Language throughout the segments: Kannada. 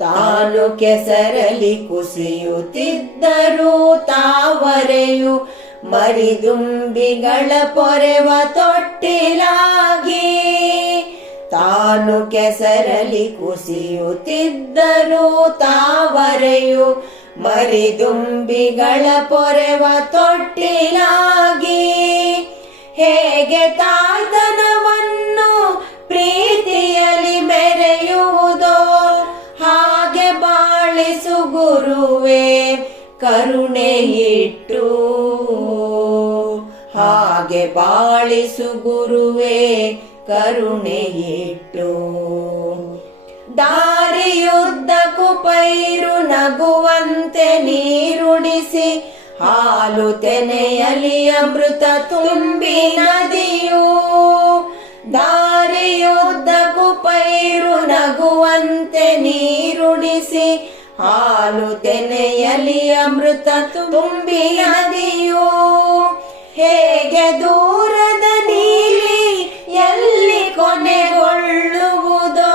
ತಾನು ಕೆಸರಲಿ ಕುಸಿಯುತ್ತಿದ್ದರೂ ತಾವರೆಯು ಮರಿದುಂಬಿಗಳ ಪೊರೆವ ತೊಟ್ಟಿಲಾಗಿ. ತಾನು ಕೆಸರಲಿ ಕುಸಿಯುತ್ತಿದ್ದರೂ ತಾವರೆಯು ಮರಿದುಂಬಿಗಳ ಪೊರೆವ ತೊಟ್ಟಿಲಾಗಿ. ಹೇಗೆ ತಾಯ್ತನವನ್ನು ಪ್ರೀತಿಯಲ್ಲಿ ಮೆರೆಯುವುದೋ ಹಾಗೆ ಬಾಳಿಸು ಗುರುವೇ ಕರುಣೆ ಇಟ್ಟು. ಹಾಗೆ ಬಾಳಿಸು ಗುರುವೇ ಕರುಣೆ ಇಟ್ಟು. ದಾರಿಯುದ್ದಕ್ಕೂ ಪೈರು ನಗುವಂತೆ ನೀರುಣಿಸಿ ಹಾಲು ತೆನೆಯಲಿ ಅಮೃತ ತುಂಬಿ ನದಿಯು. ದಾರಿಯುದ್ದಕ್ಕೂ ಪೈರು ನಗುವಂತೆ ನೀರುಣಿಸಿ ಹಾಲು ತೆನೆಯಲಿ ಅಮೃತ ತುಂಬಿ ನದಿಯು. ಹೇಗೆ ದೂರದ ನೀಲಿ ಎಲ್ಲಿ ಕೊನೆಗೊಳ್ಳುವುದೋ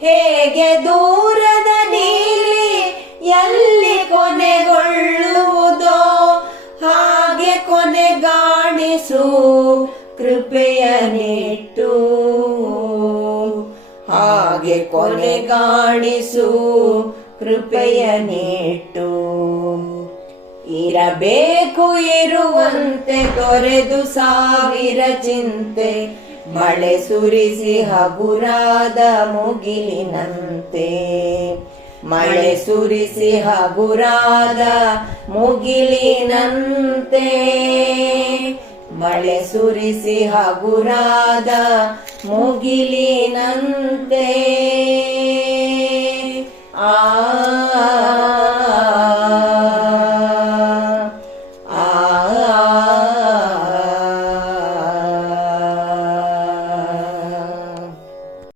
ಹೇಗೆ ದೂರದ ನೀಲಿ ಎಲ್ಲಿ ಕೊನೆಗೊಳ್ಳುವುದೋ ಹಾಗೆ ಕೊನೆಗಾಣಿಸು ಕೃಪೆಯ ನಿಟ್ಟು. ಹಾಗೆ ಕೊನೆಗಾಣಿಸು ಕೃಪೆಯ ನಿಟ್ಟು. ಇರಬೇಕು ಇರುವಂತೆ ತೊರೆದು ಸಾವಿರ ಚಿಂತೆ ಮಳೆ ಸುರಿಸಿ ಹಗುರಾದ ಮುಗಿಲಿನಂತೆ. ಮಳೆ ಸುರಿಸಿ ಹಗುರಾದ ಮುಗಿಲಿನಂತೆ. ಮಳೆ ಸುರಿಸಿ ಹಗುರಾದ ಮುಗಿಲಿನಂತೆ.